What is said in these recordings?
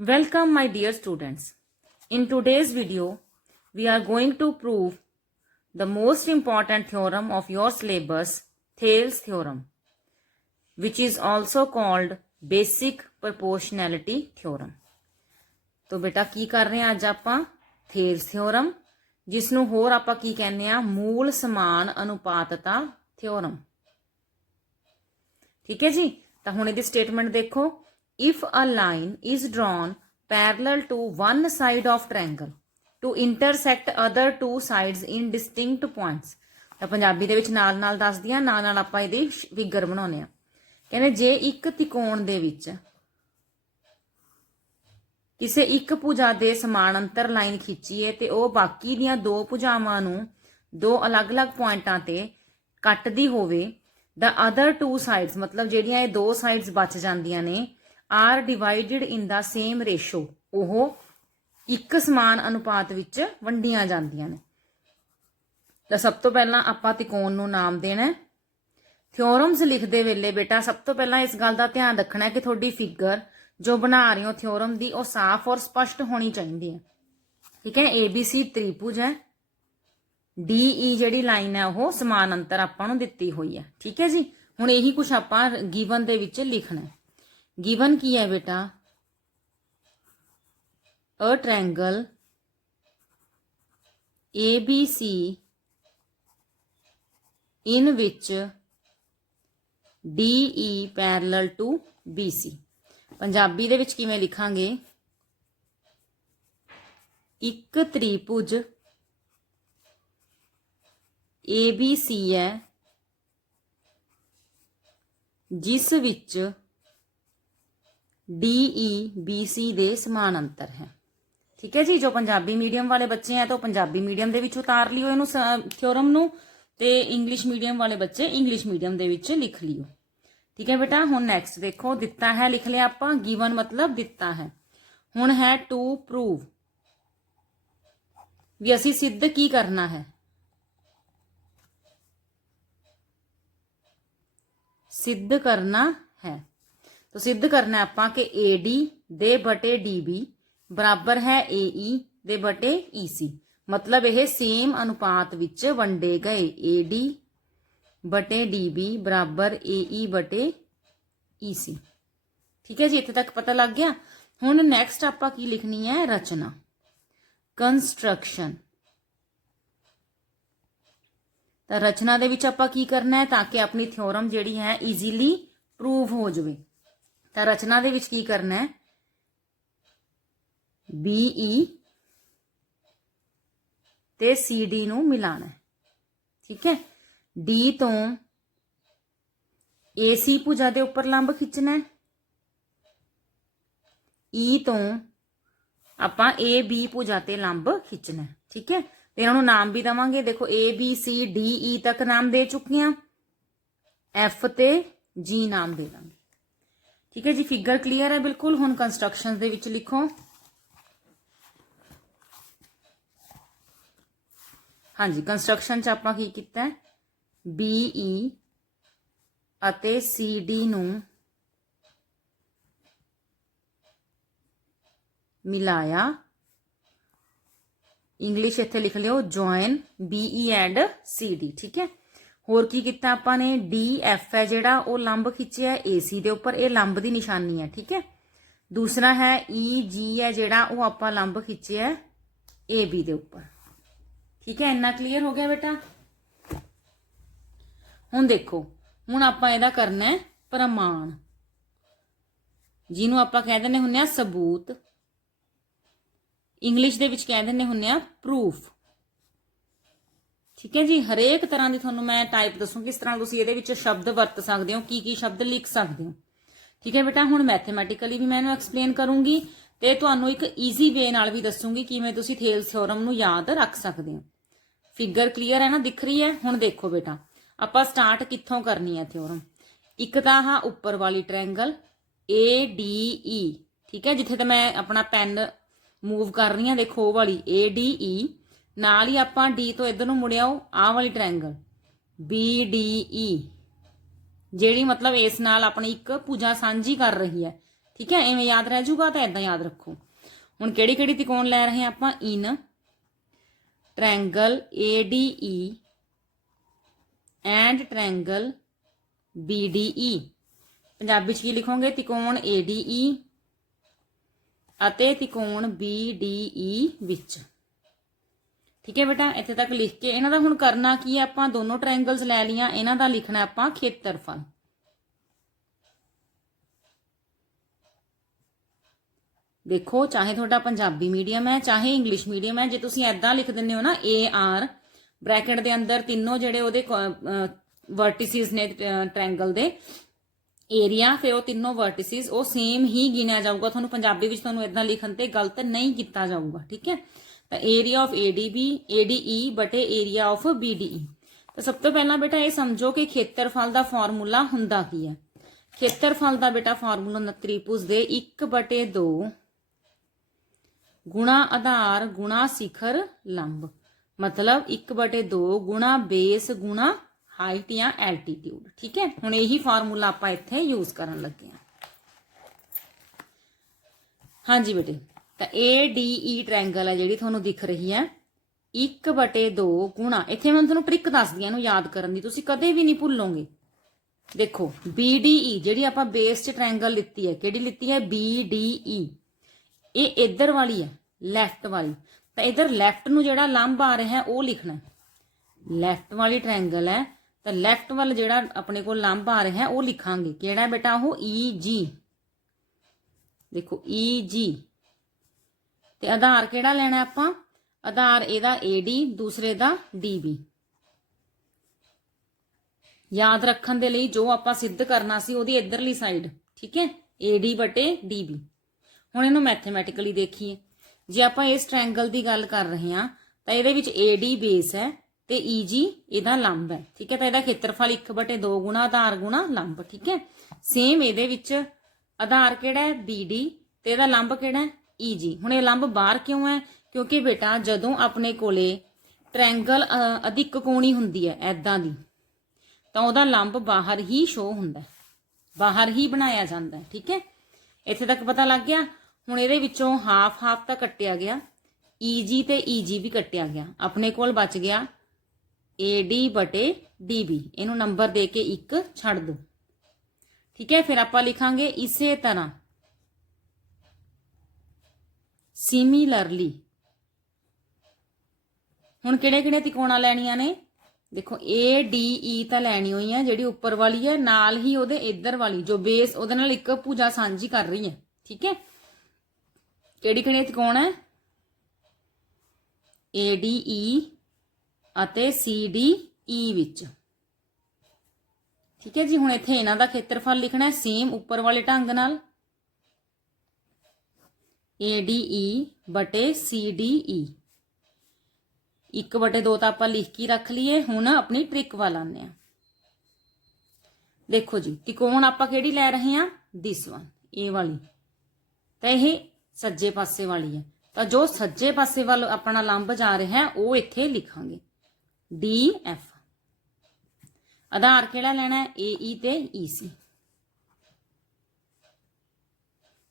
Welcome my dear students. In today's video, we are going to prove the most important theorem of your syllabus, Thales theorem, which is also called basic proportionality theorem. तो बेटा की कर रहे हैं आज ਆਪਾਂ ਥੇਲਸ theorem, ਜਿਸ ਨੂੰ ਹੋਰ ਆਪਾਂ ਕੀ ਕਹਿੰਦੇ ਆ ਮੂਲ ਸਮਾਨ ਅਨੁਪਾਤਤਾ ਥਿਓਰਮ। ਠੀਕ ਹੈ ਜੀ। ਤਾਂ ਹੁਣ ਇਹਦੀ ਸਟੇਟਮੈਂਟ ਦੇਖੋ, if a line is drawn parallel to one side of triangle to intersect other two sides in distinct points, ਤਾਂ ਪੰਜਾਬੀ ਦੇ ਵਿੱਚ ਨਾਲ ਨਾਲ ਦੱਸਦੀ ਆ, ਨਾਲ ਨਾਲ ਆਪਾਂ ਇਹਦੀ ਫਿਗਰ ਬਣਾਉਨੇ ਆ। ਕਹਿੰਦੇ ਜੇ ਇੱਕ ਤਿਕੋਣ ਦੇ ਵਿੱਚ ਕਿਸੇ ਇੱਕ ਭੁਜਾ ਦੇ ਸਮਾਨਾਂਤਰ ਲਾਈਨ ਖਿੱਚੀਏ ਤੇ ਉਹ ਬਾਕੀ ਦੀਆਂ ਦੋ ਭੁਜਾਵਾਂ ਨੂੰ ਦੋ ਅਲੱਗ-ਅਲੱਗ ਪੁਆਇੰਟਾਂ ਤੇ ਕੱਟਦੀ ਹੋਵੇ, the other two sides मतलब ਜਿਹੜੀਆਂ ਇਹ ਦੋ ਸਾਈਡਸ ਬਚ ਜਾਂਦੀਆਂ ਨੇ are divided in the same ratio, ਉਹ ਇੱਕ ਸਮਾਨ ਅਨੁਪਾਤ ਵਿੱਚ ਵੰਡੀਆਂ ਜਾਂਦੀਆਂ ਨੇ। ਤਾਂ ਸਭ ਤੋਂ ਪਹਿਲਾਂ ਆਪਾਂ ਤਿਕੋਣ ਨੂੰ ਨਾਮ ਦੇਣਾ ਹੈ। ਥਿਓਰਮਸ ਲਿਖਦੇ ਵੇਲੇ ਬੇਟਾ ਸਭ ਤੋਂ ਪਹਿਲਾਂ ਇਸ ਗੱਲ ਦਾ ਧਿਆਨ ਰੱਖਣਾ ਹੈ ਕਿ ਤੁਹਾਡੀ ਫਿਗਰ ਜੋ ਬਣਾ ਰਹੇ ਹੋ ਥਿਓਰਮ ਦੀ ਉਹ ਸਾਫ਼ ਔਰ ਸਪਸ਼ਟ ਹੋਣੀ ਚਾਹੀਦੀ ਹੈ। ਠੀਕ ਹੈ। ABC ਤ੍ਰਿਭੁਜ ਹੈ, DE ਜਿਹੜੀ ਲਾਈਨ ਹੈ ਉਹ ਸਮਾਨਾਂਤਰ ਆਪਾਂ ਨੂੰ ਦਿੱਤੀ ਹੋਈ ਹੈ। ਠੀਕ ਹੈ ਜੀ। ਹੁਣ ਇਹੀ ਕੁਝ ਆਪਾਂ ਗਿਵਨ ਦੇ ਵਿੱਚ ਲਿਖਣਾ ਹੈ। ਗਿਵਨ ਕੀ ਹੈ ਬੇਟਾ, a triangle ABC in which DE parallel to BC। Punjabi ਦੇ ਵਿੱਚ ਕਿਵੇਂ ਲਿਖਾਂਗੇ, ਇੱਕ ਤ੍ਰਿਭੁਜ ABC ਹੈ ਜਿਸ ਵਿੱਚ DE BC ਦੇ ਸਮਾਨਾਂਤਰ ਹੈ। ਠੀਕ ਹੈ ਜੀ। ਜੋ ਪੰਜਾਬੀ ਮੀਡੀਅਮ ਵਾਲੇ ਬੱਚੇ ਹੈ ਤਾਂ ਉਹ ਪੰਜਾਬੀ ਮੀਡੀਅਮ ਦੇ ਵਿੱਚ ਉਤਾਰ ਲਿਓ ਇਹਨੂੰ ਥਿਓਰਮ ਨੂੰ, ਤੇ ਇੰਗਲਿਸ਼ ਮੀਡੀਅਮ ਵਾਲੇ ਬੱਚੇ ਇੰਗਲਿਸ਼ ਮੀਡੀਅਮ ਦੇ ਵਿੱਚ ਲਿਖ ਲਿਓ। ਠੀਕ ਹੈ ਬੇਟਾ। ਹੁਣ ਨੈਕਸਟ ਦੇਖੋ, ਦਿੱਤਾ ਹੈ ਲਿਖ ਲਿਆ ਆਪਾਂ, ਗਿਵਨ ਮਤਲਬ ਦਿੱਤਾ ਹੈ। ਹੁਣ ਹੈ ਟੂ ਪ੍ਰੂਵ, ਵੀ ਅਸੀਂ ਸਿੱਧ ਕੀ ਕਰਨਾ ਹੈ, सिद्ध करना है। तो सिद्ध करना है आपा कि AD दे बटे DB बराबर है AE दे बटे EC, मतलब यह सेम अनुपात विच वंडे गए। AD बटे DB बराबर AE बटे EC। ठीक है जी। इत्थे तक पता लग गया। हुण नैक्सट आपा की लिखनी है, रचना, कंस्ट्रक्शन। ਤਾਂ ਰਚਨਾ ਦੇ ਵਿੱਚ ਆਪਾਂ ਕੀ ਕਰਨਾ ਹੈ ਤਾਂ ਕਿ ਆਪਣੀ ਥਿਓਰਮ ਜਿਹੜੀ ਹੈ ਈਜ਼ੀਲੀ ਪ੍ਰੂਵ ਹੋ ਜਾਵੇ। ਤਾਂ ਰਚਨਾ ਦੇ ਵਿੱਚ ਕੀ ਕਰਨਾ ਹੈ, BE ਤੇ CD ਨੂੰ ਮਿਲਾਣਾ ਹੈ। ਠੀਕ ਹੈ। D ਤੋਂ AC ਭੁਜਾ ਦੇ ਉੱਪਰ ਲੰਬ ਖਿੱਚਣਾ ਹੈ, E ਤੋਂ ਆਪਾਂ AB ਭੁਜਾ ਤੇ ਲੰਬ ਖਿੱਚਣਾ ਹੈ। ਠੀਕ ਹੈ। ਤੇ ਇਹਨਾਂ ਨੂੰ ਨਾਮ ਵੀ ਦਵਾਂਗੇ। ਦੇਖੋ ABCDE ਤੱਕ ਨਾਮ ਦੇ ਚੁੱਕੇ ਆ, F ਤੇ G ਨਾਮ ਦੇ ਦਾਂਗੇ। ਠੀਕ ਹੈ ਜੀ। ਫਿਗਰ ਕਲੀਅਰ ਹੈ ਬਿਲਕੁਲ। ਹੁਣ ਕੰਸਟਰਕਸ਼ਨ ਦੇ ਵਿੱਚ ਲਿਖੋ, ਹਾਂਜੀ ਕੰਸਟਰਕਸ਼ਨ ਚ ਆਪਾਂ ਕੀ ਕੀਤਾ, BE ਅਤੇ CD ਨੂੰ ਮਿਲਾਇਆ। इंग्लिश इत्थे लिख लियो, जॉइन BE एंड CD। ठीक है। होर की किता आपां ने, DF है जिहड़ा वो लंब खिंचिया AC दे उपर, ये लंब की निशानी है। ठीक है। दूसरा है EG है जिहड़ा वो आपां लंब खिंचिया AB दे उपर। ठीक है। इन्ना क्लीयर हो गया बेटा। हुण देखो, हुण आपां इहदा करना है प्रमाण, जिहनूं आपां कह दिंदे हुंदे आ सबूत, इंग्लिश दे विच कह दिंदे हुंदे आ प्रूफ। ठीक है जी। हरेक तरह की तुहानूं मैं टाइप दसूं किस तरह तुसीं इहदे विच शब्द वरत सकदे हो, की शब्द लिख सकते हो। ठीक है बेटा। हुण मैथमैटिकली भी मैं इहनूं एक्सप्लेन करूंगी ते तुहानूं एक ईजी वे नाल भी दसूंगी किवें तुसीं थेल्स थ्योरम नूं याद रख सकदे हो। फिगर क्लीयर है ना, दिख रही है। हुण देखो बेटा, आपां स्टार्ट कित्थों करनी है थ्योरम। एक तां हाँ उपर वाली ट्रायंगल ADE। ठीक है। जिथे तो मैं अपना पैन मूव कर रही हाँ, देखो वो वाली ADE, नाल ही आपां D तो इधर नूं मुड़िया आ वाली ट्रायंगल BDE, ਜਿਹੜੀ मतलब इस नाल अपनी एक भुजा सांझी कर रही है। ठीक है, इवें याद रह जूगा तो इदां याद रखो। हुण किहड़ी किहड़ी त्रिकोण लै रहे हैं आपां, in triangle ADE and triangle BDE। Punjabi च की लिखोगे, त्रिकोण ADE ਅਤੇ त्रिकोण BDE विच। ठीक है बेटा, इत्थे तक लिख के इन्हां दा हुण करना की है, आपां दोनों ट्रायंगल्स लै लियां, इन्हां दा लिखना आपां खेत्रफल। देखो चाहे तुहाडा पंजाबी मीडियम है चाहे इंग्लिश मीडियम है, जे तुसीं ऐदां लिख दिंदे हो ना AR ब्रैकेट दे अंदर तीनों जिहड़े ओहदे वर्टिसिस ने ट्रायंगल दे एरिया, फिर वो तीनों वर्टिसिस वो सेम ही गिनिया जाऊगा। तुहानूं पंजाबी विच तुहानूं इदां लिखण ते गलत नहीं किया जाऊगा। ठीक है, तो एरिया ऑफ ADE बटे एरिया ऑफ BDE। तो सब तो पहला बेटा ये समझो कि खेत्रफल का फॉर्मूला हुंदा की है। खेत्रफल का बेटा फॉर्मूला हुंदा त्रिभुज दे 1/2 गुणा आधार गुणा शिखर लंब, मतलब 1/2 गुणा बेस गुणा हाइट या एल्टीट्यूड। ठीक है, हुण यही फार्मूला आपां इत्थे यूज करन लगे हैं। हाँ जी बेटे, तो ADE ट्रायंगल है जिहड़ी तुहानूं दिख रही है 1/2 गुणा, इत्थे मैं तुहानूं ट्रिक दसदी इहनूं याद करन दी, तुसीं कदे भी नहीं भुल्लोगे। देखो BDE जिहड़ी आपां बेस च ट्रायंगल लित्ती है, किहड़ी लित्ती है BDE, ये इधर वाली है लैफ्ट वाली, तो इधर लैफ्ट नूं जिहड़ा लंब आ रहा है वो लिखना है। लैफ्ट वाली ट्रायंगल है तो लैफ्ट वाल जिहड़ा अपने को लंब आ रहा है वो लिखांगे, किहड़ा बेटा वो EG। देखो EG ते आधार किहड़ा लेना आपां, आधार इहदा AD, दूसरे दा DB। याद रखण दे लई जो आपां सिद्ध करना सी ओहदी इधरली साइड। ठीक है, AD बटे DB। हुण इहनूं मैथेमैटिकली देखिए, जे आपां इस ट्रायंगल की गल कर रहे हैं तो इहदे विच AD बेस है ते EG इहदा लंब है। ठीक है, तो इहदा खेत्रफल 1/2 गुणा आधार गुणा लंब। ठीक है, सेम इहदे विच आधार किहड़ा है BD ते इहदा लंब किहड़ा है EG। हुण इह लंब बाहर क्यों है, क्योंकि बेटा जदों अपने कोले ट्रायंगल अधिक कोणी हुंदी है ऐदां दी, तो उहदा लंब बाहर ही शो हुंदा है, बाहर ही बनाया जाता है। ठीक है, इत्थे तक पता लग गया। हुण इहदे विचों हाफ हाफ तां कट्टिया गया, EG ते EG भी कट्टिया गया, अपने कोल बच गया AD बटे DB। इनू नंबर दे के 1 छड़ दो। ठीक है, फिर आपां लिखांगे इसे तरह सिमिलरली। हुण किहड़े-किहड़े त्रिकोणा लैणियां ने, देखो ADE तां लैणी होई है जिहड़ी उपर वाली है, नाल ही ओहदे इधर वाली जो बेस ओहदे नाल एक भुजा सांझी कर रही है। ठीक है, किहड़ी-किहड़ी त्रिकोण है ADE ਅਤੇ CDE विच। ठीक है जी, हुण इत्थे इन्हां दा खेत्रफल लिखना है सेम उपर वाले ढंग नाल, ADE बटे CDE। 1/2 तो आपां लिख के रख लीए। हुण अपनी ट्रिक वाल आने आ। देखो जी, त्रिकोण आपां किहड़ी लै रहे हैं, दिस वन, ए वाली, तो यह सज्जे पासे वाली है, तो जो सज्जे पासे वाल अपना लंब जा रहा है वो इत्थे लिखांगे DF। आधार किहड़ा लेना है AE ते EC।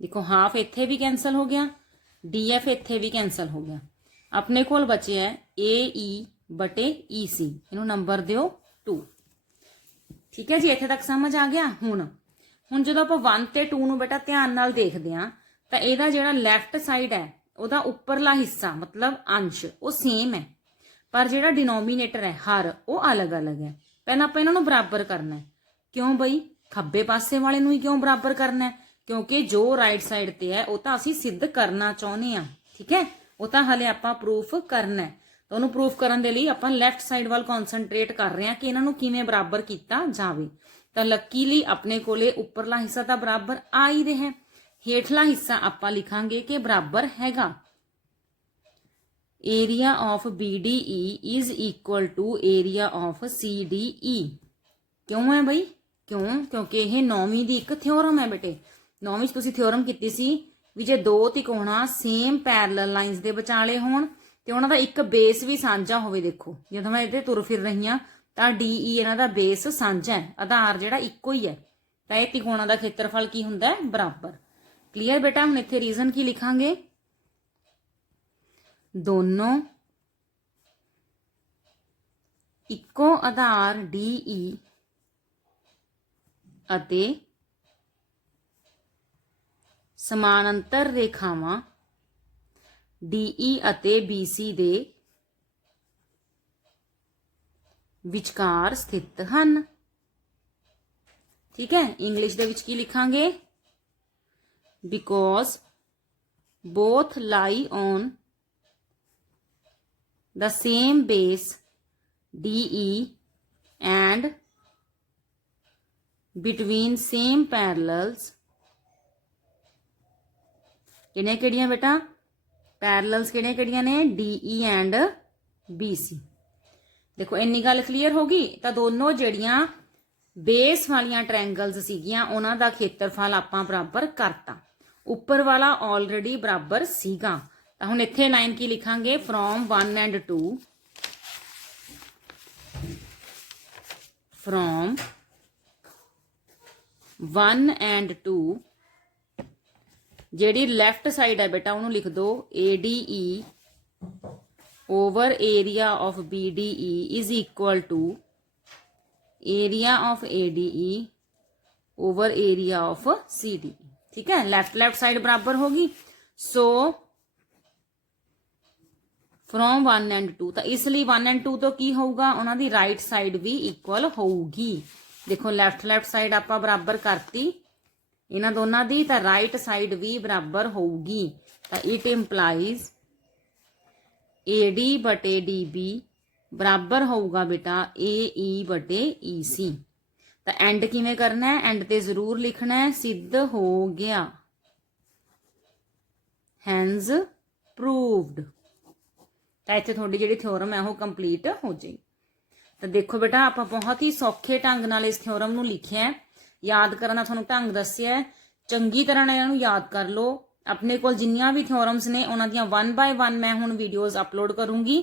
देखो हाफ इत्थे भी कैंसल हो गया, DF इत्थे भी कैंसल हो गया, अपने कोल बचे है AE बटे EC। इनू नंबर दिओ 2। ठीक है जी, इत्थे तक समझ आ गया। हुण जदों आपां 1 ते 2 नू बेटा ध्यान नाल देखदे हां तां इहदा जिहड़ा लैफ्ट साइड है उहदा उपरला हिस्सा मतलब अंश वो सेम है, पर जिहड़ा डिनोमीनेटर है हर वो अलग अलग है। पहलां आपां इन्हां नूं बराबर करना है। क्यों बई, खब्बे पासे वाले नूं ही क्यों बराबर करना है, क्योंकि जो राइट साइड ते है वो तां असीं सिद्ध करना चाहुंदे हां। ठीक है, वो तां हले आपां प्रूफ करना है, तो उहनूं प्रूफ करन दे लई आपां लैफ्ट साइड वाल कॉन्सनट्रेट कर रहे हैं कि इन्हां नूं किवें बराबर कीता जावे। तां लकीली अपने कोले उपरला हिस्सा तां बराबर आ ही रहा है, हेठला हिस्सा आपां लिखांगे कि बराबर हैगा। Area of BDE is equal to area of CDE। क्यों है बई, क्यों, क्योंकि यह 9वीं दी एक थ्योरम है बेटे। 9वीं तुसीं थ्योरम कीती सी भी जे दो त्रिकोणा सेम पैरलल लाइनस दे विचाले होण ते उहनां दा एक बेस भी साझा होवे। देखो जदों मैं इहदे तुर फिर रही हां तां DE इहनां दा बेस साझा है, आधार जिहड़ा इक्को ही है, तां इह त्रिकोणां दा खेत्रफल की हुंदा है बराबर। क्लीयर बेटा। हुण इत्थे रीजन की लिखांगे, दोनों इक्को आधार DE ਅਤੇ समानांतर रेखावां DE ਅਤੇ BC ਦੇ ਵਿਚਕਾਰ ਸਥਿਤ ਹਨ। ਠੀਕ ਹੈ, ਇੰਗਲਿਸ਼ ਦੇ ਵਿੱਚ ਕੀ ਲਿਖਾਂਗੇ? Because both lie on the same base DE and between same parallels ਕਿਹੜੀਆਂ ਬੇਟਾ? ਪੈਰਲਲਸ ਕਿਹੜੀਆਂ ਨੇ? DE and BC। ਦੇਖੋ ਇੰਨੀ ਗੱਲ ਕਲੀਅਰ ਹੋ ਗਈ। ਤਾਂ ਦੋਨੋਂ ਜਿਹੜੀਆਂ ਬੇਸ ਵਾਲੀਆਂ ਟ੍ਰਾਇੰਗਲਸ ਸੀਗੀਆਂ ਉਹਨਾਂ ਦਾ ਖੇਤਰਫਲ ਆਪਾਂ ਬਰਾਬਰ ਕਰਤਾ। ਉੱਪਰ ਵਾਲਾ ਆਲਰੇਡੀ ਬਰਾਬਰ ਸੀਗਾ। ਤਾਂ ਹੁਣ ਇੱਥੇ ਲਾਈਨ ਕੀ ਲਿਖਾਂਗੇ? ਫਰੋਮ 1 ਐਂਡ 2, ਫਰੋਮ 1 ਐਂਡ 2 ਜਿਹੜੀ ਲੈਫਟ ਸਾਈਡ ਹੈ ਬੇਟਾ ਉਹਨੂੰ ਲਿਖ ਦੋ ADE over area of BDE is equal to area of ADE over area of CDE। ठीक है, लेफ्ट साइड बराबर होगी। सो फ्रॉम 1 एंड 2, तो इसलिए 1 एंड 2 तो की होगा उन्हां दी राइट साइड भी इक्वल होगी। देखो लेफ्ट साइड आपां बराबर करती इन्हां दोनों दी, तो राइट साइड भी बराबर होगी। तो इट इंप्लाइज AD बटे DB बराबर होगा बेटा AE बटे EC। तो एंड किवें करना है? एंड ते जरूर लिखना है सिद्ध हो गया, हैंज प्रूव्ड। तो इत्थे थोड़ी जिहड़ी थ्योरम है वो कंप्लीट हो जाएगी। तो देखो बेटा आप बहुत ही सौखे ढंग नाल इस थ्योरम नूं लिखिया है। याद करन दा तुहानूं ढंग दस्सिया है, चंगी तरह इन्हां नूं याद कर लो। अपने कोल जिन्नियां भी थ्योरम्स ने उन्हां दियां 1 बाय 1 मैं हुण वीडियोज़ अपलोड करूंगी।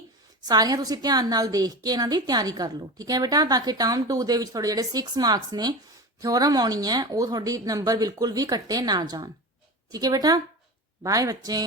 सारियां तुसीं ध्यान नाल देख के इन्हां दी तैयारी कर लो। ठीक है बेटा, ताकि टर्म 2 दे विच थोड़े जिहड़े 6 मार्क्स ने थ्योरम आउणी है वो थोड़ी नंबर बिल्कुल भी कट्टे ना जाण। ठीक है बेटा, बाय बच्चे।